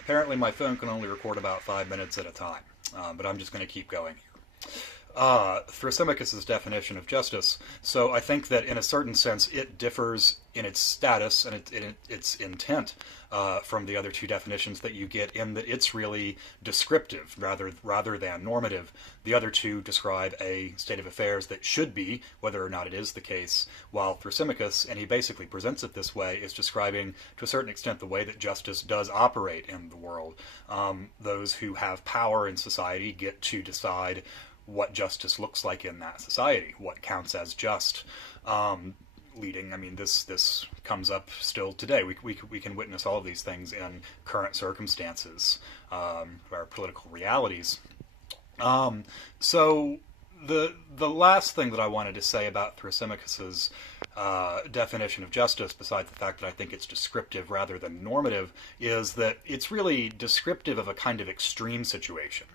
Apparently my phone can only record about 5 minutes at a time, but I'm just going to keep going here. Thrasymachus' definition of justice. So I think that in a certain sense it differs in its status and its intent from the other two definitions that you get, in that it's really descriptive rather than normative. The other two describe a state of affairs that should be, whether or not it is the case, while Thrasymachus, and he basically presents it this way, is describing to a certain extent the way that justice does operate in the world. Those who have power in society get to decide what justice looks like in that society, what counts as just. Leading, I mean, this comes up still today. We can witness all of these things in current circumstances, our political realities. So the last thing that I wanted to say about Thrasymachus's definition of justice, besides the fact that I think it's descriptive rather than normative, is that it's really descriptive of a kind of extreme situation.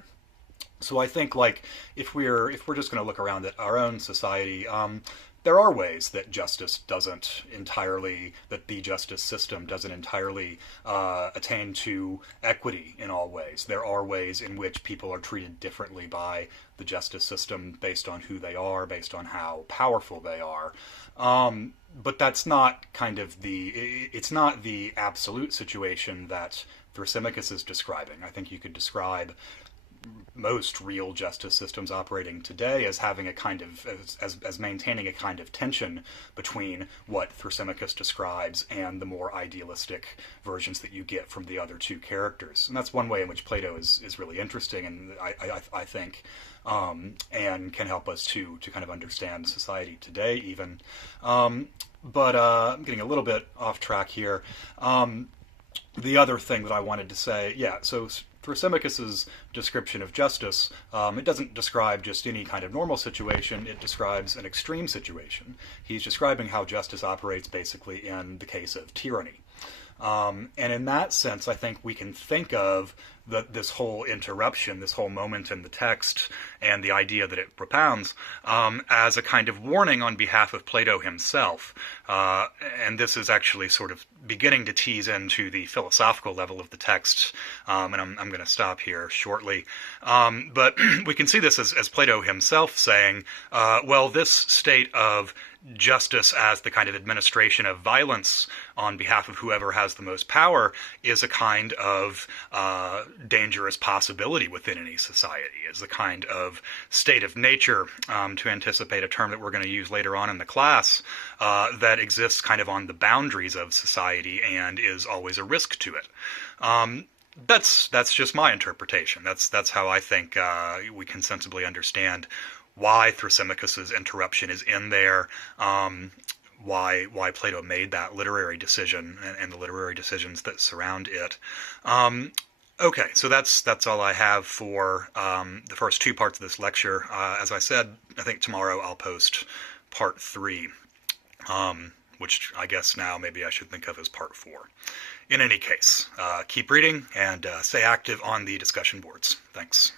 So I think, like, if we're just going to look around at our own society, there are ways that the justice system doesn't entirely attain to equity in all ways. There are ways in which people are treated differently by the justice system based on who they are, based on how powerful they are. But that's not it's not the absolute situation that Thrasymachus is describing. I think you could describe most real justice systems operating today as having a kind of as maintaining a kind of tension between what Thrasymachus describes and the more idealistic versions that you get from the other two characters. And that's one way in which Plato is really interesting, and I think and can help us to kind of understand society today even. But I'm getting a little bit off track here. The other thing that I wanted to say, so Thrasymachus's description of justice, it doesn't describe just any kind of normal situation, it describes an extreme situation. He's describing how justice operates basically in the case of tyranny. And in that sense, I think we can think of this whole interruption, this whole moment in the text, and the idea that it propounds as a kind of warning on behalf of Plato himself. And this is actually sort of beginning to tease into the philosophical level of the text, and I'm going to stop here shortly. But we can see this as Plato himself saying, well, this state of justice as the kind of administration of violence on behalf of whoever has the most power is a kind of dangerous possibility within any society, is a kind of state of nature, to anticipate a term that we're going to use later on in the class, that exists kind of on the boundaries of society and is always a risk to it. That's just my interpretation. That's how I think we can sensibly understand why Thrasymachus's interruption is in there, why Plato made that literary decision and the literary decisions that surround it. Okay, so that's all I have for the first two parts of this lecture. As I said, I think tomorrow I'll post part 3, which I guess now maybe I should think of as part 4. In any case, keep reading and stay active on the discussion boards. Thanks.